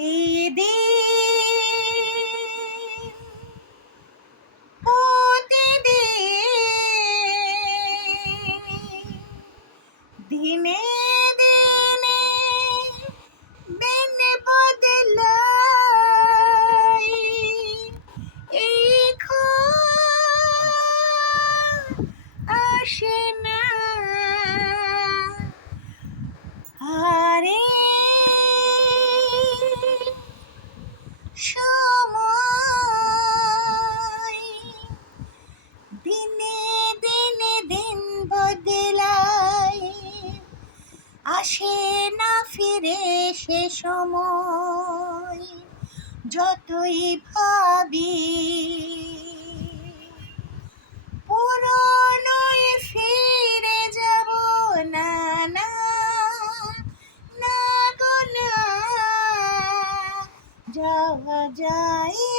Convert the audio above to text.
এই দিন প্রতিদিন দিনে দিনে দিন বদলাই এই ক্ষণ আসে না আরে সময় দিনে দিনে দিন বদলায় আসে না ফিরে সে সময় যতই ভাবি পুরনোয় ফিরে যাব না না না গো না যাওয়া যায়